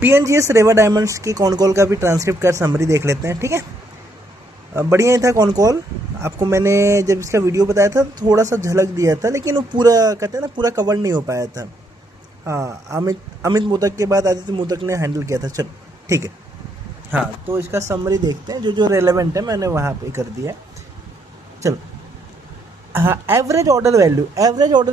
PNGS रेवा diamonds की con call का भी ट्रांसक्रिप्ट का समरी देख लेते हैं, ठीक है। बढ़िया ही था कॉन कॉल। आपको मैंने जब इसका वीडियो बताया था तो थोड़ा सा झलक दिया था, लेकिन वो पूरा कहते हैं ना पूरा कवर नहीं हो पाया था। हाँ, अमित मोदक के बाद आदित्य मोदक ने हैंडल किया था। चलो ठीक है। हाँ, तो इसका समरी देखते हैं, जो जो रेलेवेंट है मैंने वहाँ पे कर दिया। चलो, हाँ, एवरेज ऑर्डर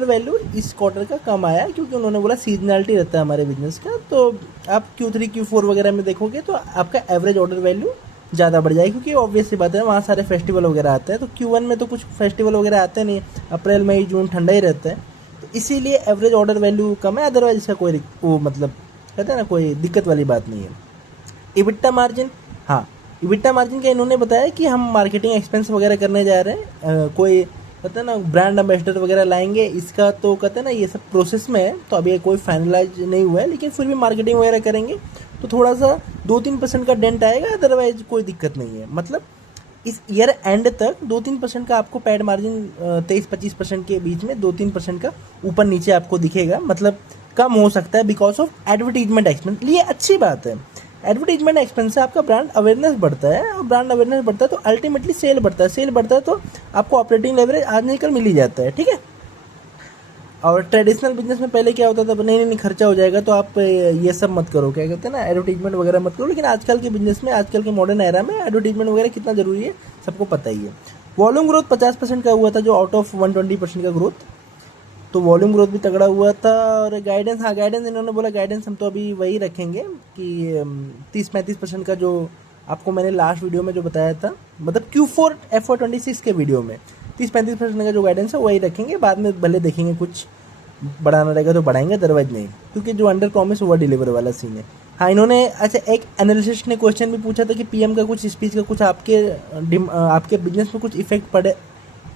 वैल्यू इस क्वार्टर का कम आया, क्योंकि उन्होंने बोला सीजनलिटी रहता है हमारे बिजनेस का। तो आप Q3 Q4 वगैरह में देखोगे तो आपका एवरेज ऑर्डर वैल्यू ज़्यादा बढ़ जाएगी, क्योंकि ऑब्वियस सी बात है वहाँ सारे फेस्टिवल वगैरह आते हैं। तो Q1 में तो कुछ फेस्टिवल वगैरह आते नहीं, अप्रैल मई जून ठंडा ही रहता है, तो इसीलिए एवरेज ऑर्डर वैल्यू कम है। अदरवाइज इसका कोई वो मतलब कहते हैं ना कोई दिक्कत वाली बात नहीं है। इबिट्टा मार्जिन, हाँ, इबिट्टा मार्जिन का इन्होंने बताया कि हम मार्केटिंग एक्सपेंस वगैरह करने जा रहे हैं, कोई कहते हैं ना ब्रांड एम्बेसडर वगैरह लाएंगे, इसका तो कहते हैं ना ये सब प्रोसेस में है, तो अभी कोई फाइनलाइज नहीं हुआ है, लेकिन फिर भी मार्केटिंग वगैरह करेंगे तो थोड़ा सा 2-3% का डेंट आएगा। अदरवाइज कोई दिक्कत नहीं है। मतलब इस ईयर एंड तक 2-3% का आपको पैड मार्जिन 23-25% के बीच में 2-3% का ऊपर नीचे आपको दिखेगा, मतलब कम हो सकता है बिकॉज ऑफ एडवर्टीजमेंट एक्सपेंस। ये अच्छी बात है, एडवर्टीजमेंट एक्सपेंस से आपका ब्रांड अवेयरनेस बढ़ता है, और ब्रांड अवेयरनेस बढ़ता है तो अल्टीमेटली सेल बढ़ता है, सेल बढ़ता है तो आपको ऑपरेटिंग लेवरेज आज नहीं कल मिल ही जाता है, ठीक है। और ट्रेडिशनल बिजनेस में पहले क्या होता था, नहीं खर्चा हो जाएगा तो आप ये सब मत करो, क्या कहते हैं ना एडवर्टीजमेंट वगैरह मत करो। लेकिन आजकल के बिजनेस में, आजकल के मॉडर्न एरा में एडवर्टीजमेंट वगैरह कितना जरूरी है सबको पता ही है। वॉल्यूम ग्रोथ 50% का हुआ था, जो आउट ऑफ 120% का ग्रोथ, तो वॉल्यूम ग्रोथ भी तगड़ा हुआ था। और गाइडेंस, हाँ गाइडेंस इन्होंने बोला गाइडेंस हम तो अभी वही रखेंगे कि 30-35% का, जो आपको मैंने लास्ट वीडियो में जो बताया था, मतलब Q4 FY26 के वीडियो में 30-35% का जो गाइडेंस है वही रखेंगे। बाद में भले देखेंगे कुछ बढ़ाना रहेगा तो बढ़ाएंगे, अदरवाइज नहीं, क्योंकि जो अंडर प्रॉमिस ओवर डिलीवर वाला सीन है। हाँ, इन्होंने अच्छा एक एनालिसिस्ट ने क्वेश्चन भी पूछा था कि PM का कुछ स्पीच का कुछ आपके बिजनेस में कुछ इफेक्ट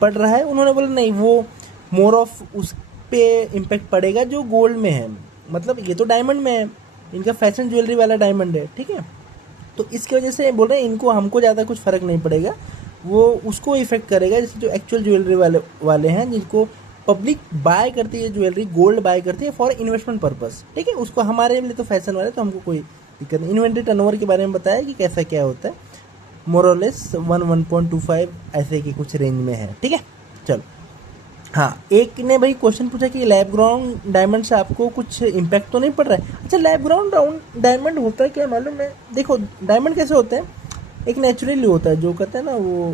पड़ रहा है। उन्होंने बोला नहीं, वो मोर ऑफ उस पे इम्पैक्ट पड़ेगा जो गोल्ड में है, मतलब ये तो डायमंड में है, इनका फैशन ज्वेलरी वाला डायमंड है, ठीक है। तो इसकी वजह से बोल रहे हैं इनको, हमको ज़्यादा कुछ फ़र्क नहीं पड़ेगा, वो उसको इफेक्ट करेगा जैसे जो एक्चुअल ज्वेलरी वाले हैं, जिनको पब्लिक बाय करती है ज्वेलरी, गोल्ड बाय करती है फॉर इन्वेस्टमेंट पर्पस, ठीक है। उसको हमारे लिए तो फैशन वाले, तो हमको कोई दिक्कत नहीं। इन्वेंट्री टर्नओवर के बारे में बताया कि कैसा क्या होता है, मोरलेस 1-1.25 ऐसे की कुछ रेंज में है, ठीक है। चलो, हाँ, एक ने भाई क्वेश्चन पूछा कि लैब ग्राउंड डायमंड से आपको कुछ इम्पैक्ट तो नहीं पड़ रहा है। अच्छा, लैब ग्राउंड डायमंड होता है क्या मालूम है? देखो, डायमंड कैसे होते हैं, एक नेचुरली होता है, जो कहते हैं ना वो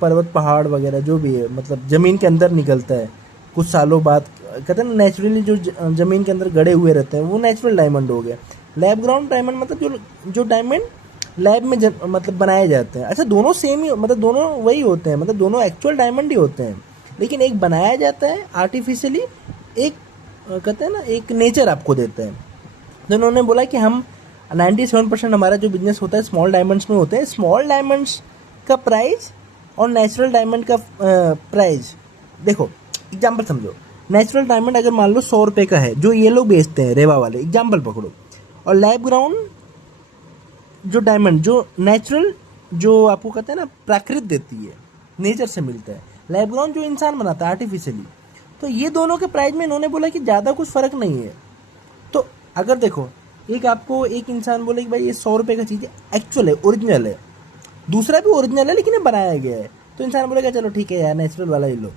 पर्वत पहाड़ वगैरह जो भी है, मतलब ज़मीन के अंदर निकलता है कुछ सालों बाद, कहते हैं ना नेचुरली जो ज़मीन के अंदर गड़े हुए रहते हैं, वो नेचुरल डायमंड हो गए। लैब ग्राउंड डायमंड मतलब जो डायमंड लैब में मतलब बनाए जाते हैं। अच्छा, दोनों सेम ही, मतलब दोनों वही होते हैं, मतलब दोनों एक्चुअल डायमंड ही होते हैं, लेकिन एक बनाया जाता है आर्टिफिशियली, एक कहते हैं ना एक नेचर आपको देता है। तो उन्होंने बोला कि हम 97% हमारा जो बिजनेस होता है स्मॉल डायमंड्स में होते हैं। स्मॉल डायमंड्स का प्राइस और नेचुरल डायमंड का प्राइस, देखो एग्जांपल समझो, नेचुरल डायमंड अगर मान लो 100 रुपये का है, जो ये लोग बेचते हैं रेवा वाले, एग्जांपल पकड़ो, और लैब ग्राउंड जो डायमंड जो नेचुरल, जो आपको कहते हैं ना प्राकृत देती है, नेचर से मिलता है, लैब ग्राउंड जो इंसान बनाता है आर्टिफिशियली, तो ये दोनों के प्राइस में इन्होंने बोला कि ज़्यादा कुछ फ़र्क नहीं है। तो अगर देखो, एक इंसान बोले कि भाई ये 100 रुपये का चीज़ है, एक्चुअल है, ओरिजिनल है, दूसरा भी ओरिजिनल है लेकिन ये बनाया गया है, तो इंसान बोलेगा चलो ठीक है यार नेचुरल वाला ही लो।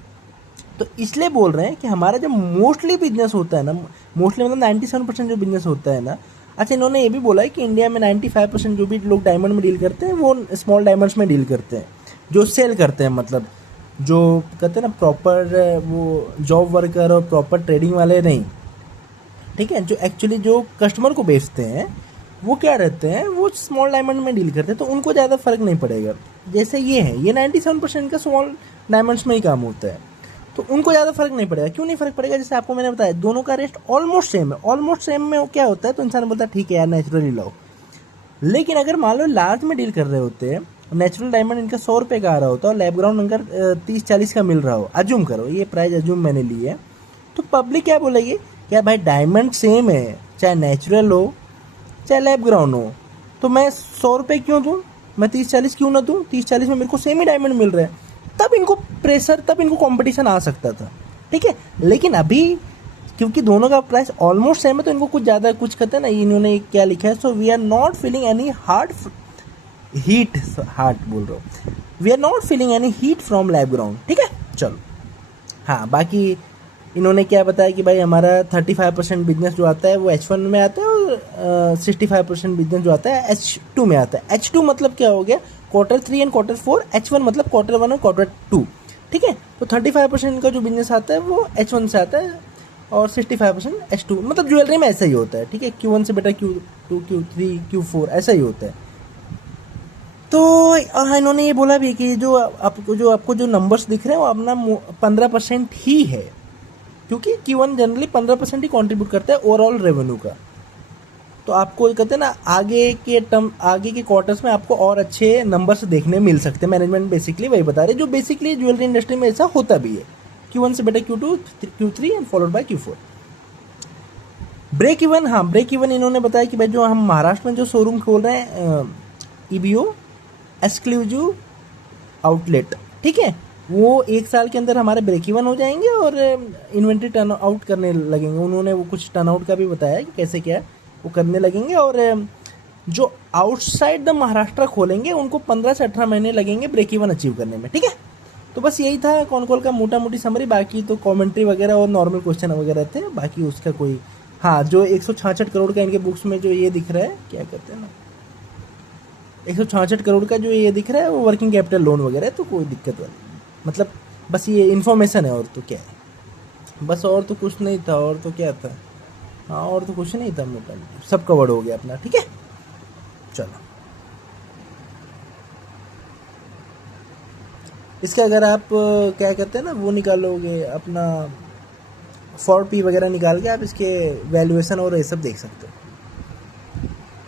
तो इसलिए बोल रहे हैं कि हमारा जो मोस्टली बिजनेस होता है ना, मोस्टली मतलब 97% जो बिजनेस होता है ना। अच्छा, इन्होंने ये भी बोला है कि इंडिया में 95% जो भी लोग डायमंड में डील करते हैं वो स्मॉल डायमंड्स में डील करते हैं, जो सेल करते हैं, मतलब जो कहते हैं ना प्रॉपर वो जॉब वर्कर और प्रॉपर ट्रेडिंग वाले नहीं, ठीक है। जो एक्चुअली जो कस्टमर को बेचते हैं वो क्या रहते हैं, वो स्मॉल डायमंड में डील करते हैं, तो उनको ज़्यादा फर्क नहीं पड़ेगा। जैसे ये है, ये 97% का स्मॉल डायमंड्स में ही काम होता है, तो उनको ज़्यादा फर्क नहीं पड़ेगा। क्यों नहीं फर्क पड़ेगा? जैसे आपको मैंने बताया दोनों का रेट ऑलमोस्ट सेम है, ऑलमोस्ट सेम में क्या होता है, तो इंसान बोलता है ठीक है यार नेचुरली लो। लेकिन अगर मान लो लार्ज में डील कर रहे होते हैं, नेचुरल डायमंड इनका 100 रुपये का आ रहा होता है और लैब ग्राउंड अगर 30-40 का मिल रहा हो, अज्यूम करो, ये प्राइस अज्यूम मैंने ली है, तो पब्लिक क्या बोलेगी, क्या भाई डायमंड सेम है, चाहे नेचुरल हो चाहे लैब ग्राउंड हो, तो मैं 100 रुपये क्यों दूँ, मैं 30-40 क्यों ना दूँ, 30-40 में मेरे को सेम ही डायमंड मिल रहा है। तब इनको प्रेशर, तब इनको कंपटीशन आ सकता था, ठीक है। लेकिन अभी क्योंकि दोनों का प्राइस ऑलमोस्ट सेम है तो इनको कुछ ज़्यादा कुछ कहते हैं ना, इन्होंने क्या लिखा है, so we are not feeling any heart बोल रहा हूँ, we are not feeling any heat from lab ground. ठीक है, चलो। हाँ, बाकी इन्होंने क्या बताया कि भाई हमारा 35% बिजनेस जो आता है वो H1 में आता है और 65% बिजनेस जो आता है H2 में आता है। H2 मतलब क्या हो गया, Q3 एंड Q4, H1 मतलब Q1 और Q2। ठीक है, तो 35% का जो बिजनेस आता है वो H1 से आता है और 65% H2, मतलब ज्वेलरी में ऐसा ही होता है। ठीक है, Q1 से बेटा Q2, Q3, Q4 ऐसा ही होता है। तो इन्होंने ये बोला भी कि जो आपको जो नंबर्स दिख रहे हैं वो अपना 15% ही है, क्योंकि Q1 जनरली 15% ही कंट्रीब्यूट करता है ओवरऑल रेवेन्यू का। तो आपको कहते हैं ना, आगे के क्वार्टर्स में आपको और अच्छे नंबर्स देखने मिल सकते हैं। मैनेजमेंट बेसिकली वही बता रहे, जो बेसिकली ज्वेलरी इंडस्ट्री में ऐसा होता भी है। Q1 से बेटा Q2, Q3 and followed by Q4। Break even, हाँ ब्रेक इवन इन्होंने बताया कि भाई जो हम महाराष्ट्र में जो शोरूम खोल रहे हैं EBO एक्सक्लूसिव आउटलेट, ठीक है, वो 1 साल के अंदर हमारे ब्रेक इवन हो जाएंगे और इन्वेंट्री टर्न आउट करने लगेंगे। उन्होंने वो कुछ टर्न आउट का भी बताया कि कैसे क्या है वो करने लगेंगे। और जो आउटसाइड द महाराष्ट्र खोलेंगे उनको 15 से 18 महीने लगेंगे ब्रेक इवन अचीव करने में। ठीक है, तो बस यही था कॉनकॉल का मोटा मोटी समरी। बाकी तो कमेंट्री वगैरह और नॉर्मल क्वेश्चन वगैरह थे, बाकी उसका कोई, हाँ जो 166 करोड़ का इनके बुक्स में जो ये दिख रहा है, क्या कहते हैं ना, 166 करोड़ का जो ये दिख रहा है वो वर्किंग कैपिटल लोन वगैरह है, तो कोई दिक्कत वाली, मतलब बस ये इन्फॉर्मेशन है और तो क्या है, बस और तो कुछ नहीं था। और तो क्या था, हाँ और तो कुछ नहीं था, मोटा सब कवर्ड हो गया अपना। ठीक है, चलो। इसका अगर आप क्या कहते हैं ना वो निकालोगे अपना 4P वगैरह निकाल के आप इसके वैल्यूएशन और ये सब देख सकते हो।